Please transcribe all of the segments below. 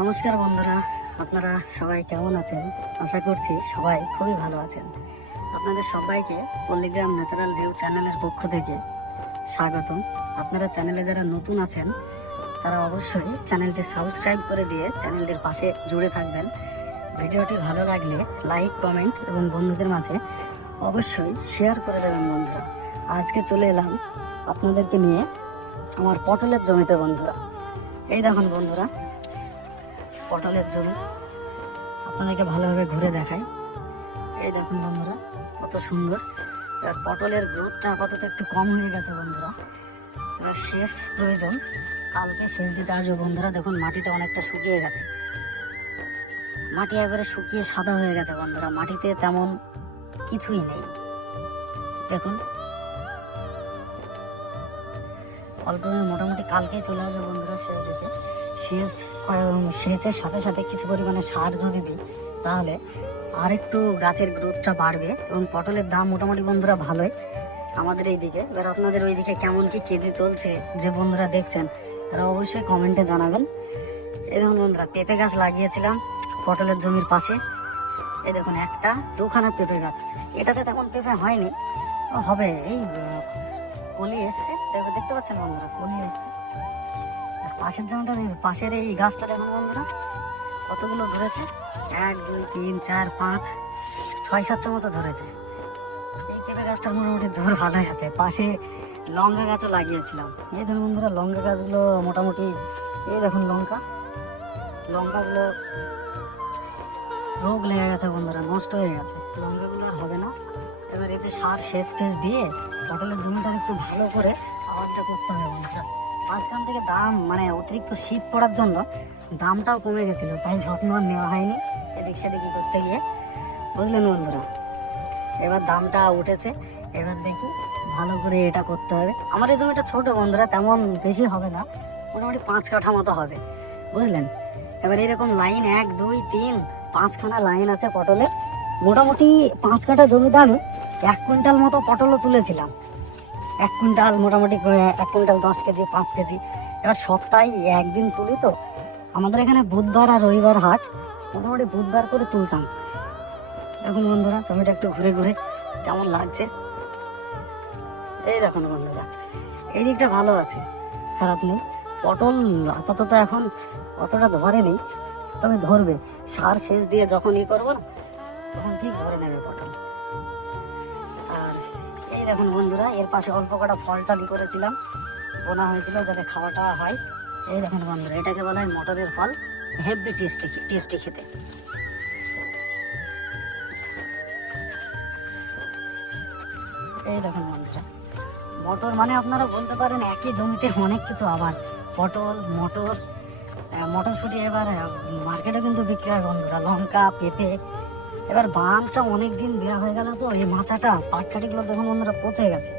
নমস্কার বন্ধুরা, আপনারা সবাই কেমন আছেন? আশা করছি সবাই খুবই ভালো আছেন। আপনাদের সবাইকে পল্লীগ্রাম ন্যাচারাল ভিউ চ্যানেলের পক্ষ থেকে স্বাগতম। আপনারা চ্যানেলে যারা নতুন আছেন তারা অবশ্যই চ্যানেলটি সাবস্ক্রাইব করে দিয়ে চ্যানেলটির পাশে জুড়ে থাকবেন। ভিডিওটি ভালো লাগলে লাইক, কমেন্ট এবং বন্ধুদের মাঝে অবশ্যই শেয়ার করে দেবেন বন্ধুরা। আজকে চলে এলাম আপনাদেরকে নিয়ে আমার পটলের জমিতে বন্ধুরা। এই দেখুন বন্ধুরা, পটলের জমি আপনাদেরকে ভালোভাবে ঘুরে দেখাই। এই দেখুন বন্ধুরা, কত সুন্দর। এবার পটলের গ্রোথটা আপাতত একটু কম হয়ে গেছে বন্ধুরা। এবার সেচ প্রয়োজন, কালকে সেচ দিতে আসবে বন্ধুরা। দেখুন মাটিটা অনেকটা শুকিয়ে গেছে, মাটি এবারে শুকিয়ে সাদা হয়ে গেছে বন্ধুরা। মাটিতে তেমন কিছুই নেই। দেখুন অল্প মোটামুটি কালকেই চলে আসবে বন্ধুরা সেচ দিতে। সেচের সাথে সাথে কিছু পরিমাণে সার যদি দিই তাহলে আর একটু গাছের গ্রোথটা বাড়বে এবং পটলের দাম মোটামুটি বন্ধুরা ভালোই আমাদের এই দিকে। এবার আপনাদের ওই দিকে কেমন কি কেজি চলছে যে বন্ধুরা দেখছেন তারা অবশ্যই কমেন্টে জানাবেন। এই দেখুন বন্ধুরা, পেঁপে গাছ লাগিয়েছিলাম পটলের জমির পাশে। এই দেখুন একটা দুখানা পেঁপে গাছ, এটাতে তেমন পেঁপে হয়নি, হবে। এই কলি এসছে, দেখতে পাচ্ছেন বন্ধুরা, কলি এসছে। পাশের জমিটা দেখবে, পাশের এই গাছটা দেখুন বন্ধুরা কতগুলো ধরেছে। 1 2 3 4 5 6 7টা মতো ধরেছে। এই পেঁপে গাছটার মোটামুটি জোর ভালোই আছে। পাশে লঙ্কা গাছও লাগিয়েছিলাম। এই দেখুন বন্ধুরা, লঙ্কা গাছগুলো মোটামুটি, এই দেখুন লঙ্কাগুলো রোগ লেগে গেছে বন্ধুরা, নষ্ট হয়ে গেছে। লঙ্কাগুলো আর হবে না। এবার এতে সার সেচ দিয়ে পটলের জমিটা একটু ভালো করে আবাদটা করতে হবে বন্ধুরা। মাঝখান থেকে দাম অতিরিক্ত শীত পড়ার জন্য দামটাও কমে গেছিল, তাই যত্ন আর নেওয়া হয়নি এদিক সেদিক করতে গিয়ে, বুঝলেন বন্ধুরা। এবার দামটা উঠেছে, এবার দেখি ভালো করে এটা করতে হবে। আমার এই জমিটা ছোট বন্ধুরা, তেমন বেশি হবে না, মোটামুটি 5 কাঠা মতো হবে, বুঝলেন। এবার এরকম লাইন 1 2 3 5খানা লাইন আছে পটলে। মোটামুটি 5 কাঠা জমিতে আমি 1 কুইন্টাল মতো পটলও তুলেছিলাম। 1 কুইন্টাল মোটামুটি 1 কুইন্টাল 10 কেজি 5 কেজি। এবার সপ্তাহে একদিন তুলি তো, আমাদের এখানে বুধবার আর রবিবার হাট, মোটামুটি বুধবার করে তুলতাম। দেখুন বন্ধুরা জমিটা একটু ঘুরে ঘুরে কেমন লাগছে। এই দেখুন বন্ধুরা, এই দিকটা ভালো আছে, খারাপ নেই। পটল আপাতত এখন অতটা ধরেনি, তবে ধরবে। সার সেচ দিয়ে যখন করবো না তখন ঠিক ধরে নেবে পটল। আর এই দেখুন বন্ধুরা, এর পাশে অল্প কটা ফলটালি করেছিলাম, বোনা হয়েছিল যাতে খাওয়াটা হয়। এই দেখুন বন্ধুরা, এটাকে বলা হয় মটরের ফল, হেভি টেস্টি খেতে। এই দেখুন বন্ধুরা, মটর আপনারা বলতে পারেন একই জমিতে অনেক কিছু আবাদ। পটল, মটরশুঁটি এবার মার্কেটে কিন্তু বিক্রি হয় বন্ধুরা। লঙ্কা, পেঁপে। এবার বানটা অনেক দিন দেওয়া হয়ে গেল তো, এই মাচাটা পাটকাঠিগুলো দেখুন বন্ধুরা পচে গেছে,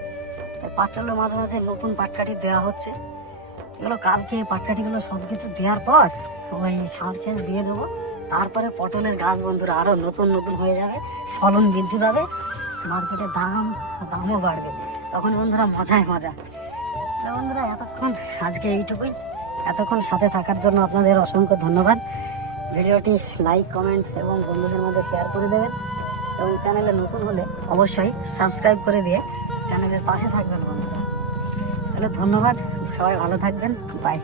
তাই পাটকাঠিগুলো মাঝে মাঝে নতুন পাটকাঠি দেওয়া হচ্ছে। এগুলো কালকে পাটকাঠিগুলো সব কিছু দেওয়ার পর ওই সার সেচ দিয়ে দেবো। তারপরে পটলের গাছ বন্ধুরা আরো নতুন হয়ে যাবে, ফলন বৃদ্ধি পাবে, মার্কেটে দামও বাড়বে, তখন বন্ধুরা মজায় মজা। বন্ধুরা এতক্ষণ আজকে এইটুকুই। এতক্ষণ সাথে থাকার জন্য আপনাদের অসংখ্য ধন্যবাদ। ভিডিওটি লাইক, কমেন্ট এবং বন্ধুদের মধ্যে শেয়ার করে দেবেন এবং চ্যানেলে নতুন হলে অবশ্যই সাবস্ক্রাইব করে দিয়ে চ্যানেলের পাশে থাকবেন বন্ধুরা। তাহলে ধন্যবাদ, সবাই ভালো থাকবেন, বাই।